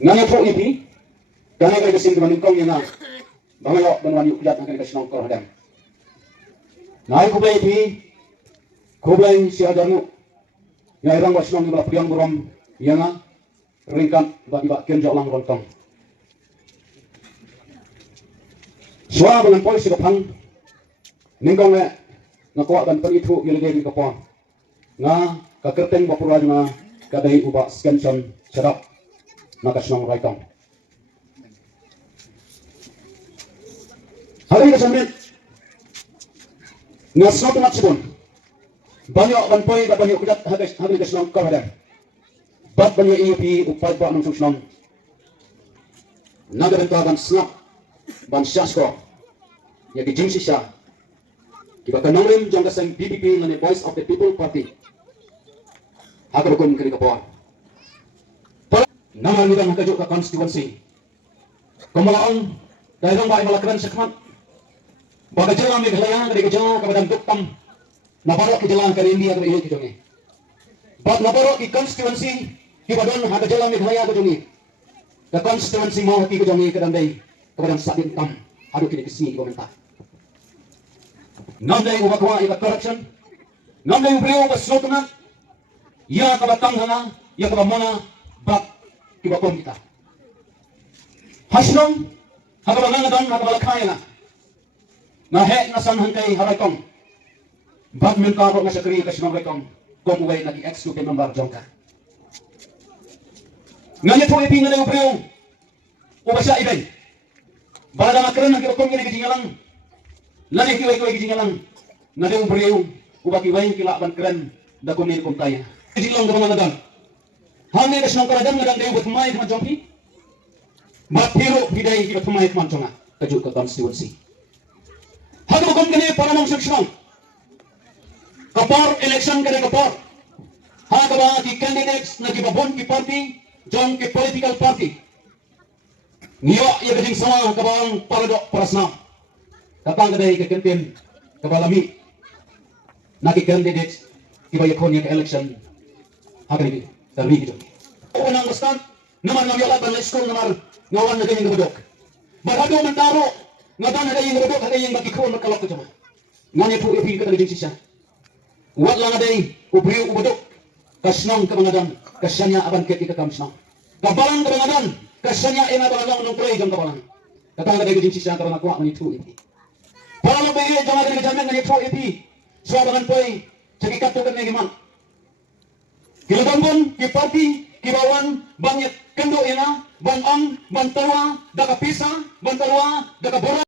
Nganya pro ipi, karena kaya kasing kemaningkong yang na, bangayo banwan yung kuyat ang kaya kasinong korhodam. Nai kublay ipi, kublay si adarmu, yang irang wasinong iba puyang buram, yang na, ringkan iba kenjok lang rontong. Suwa dengan polis si kapang, ningkong na, nakuha kan panitu iligay ni kapang, nga kakerteng bapura nga kadai uba skenson sedap nakasinong raitong. Hari ini sambil ngasno tumat sibon banyak banpoy da banyak kujat hari kesenong kawadan bat banyak IUP upay ba nang senong nagabentuagan snap ban syasko ya ki jingsi sya kiba kanongrim jang kasang BBP ngane Voice of the People Party agar kun kini kapwa nama nidang kajuk ka constituency kemalaon daerah ba malakran sakmat baga jalan Meghalaya dari jalan kepada Duktam nabarok ke jalan ke India ke ini kijongi bab nabarok di constituency di badon ada jalan Meghalaya kijongi ke constituency mau ki kijongi ke dandai kepada Sabit Tam adu kini kesini komentar namdai ubakwa ika corruption namdai ubriyo basotuna ya kabatang hana ya kabamana bab kibakom kita hasnong hakabangangadon hakabalakaya na he na san hangkay haraykong bagmen karo nga sa kri kasi mamraykong kung uway nagi ex ke member jongka nganya to ipi nga na ubriyo ubasa ibay bala na kren nagi okong gini gijingalang lani kiway gijingalang na de ubriyo ubaki way kila ban kren da kumil kumtaya gijilong da mga nadan hangay kasi nang karadam nga dan de ubot may man jongki bapiro hiday kibat kumay man jonga kajuk ka constituency Hado kung kini para mong seksyon. Kapar election kini kapar. Hado ba di candidates na gibabon ki party, jong ki political party. Niyo iya gading sama kabang paradok parasna. Kapang kaday kakentin kabalami. Naki candidates kibayakon niya ka election. Hado ni tarbi ito. Unang bastan naman ngamyala ban school naman ngawan na ganyan gabadok. Barado man taro ngadan ada yang rodok ada yang bagi kron makalok jama ngane pu ipi ka tali sisa wat lang aday ubriu ubodok kasnong ka mangadan kasanya aban ket ka kamsnong kabalan ka mangadan kasanya ina balang nong play jam kabalan katang aday giding sisa ka nakwa mani tu ipi para lo bayi jama ka jaman ngane pu ipi so bagan poy sagi katu kan ngiman kilabambon ki party kibawan banyak kendo ina ban ang ban tawa daga pisa ban tawa daga bora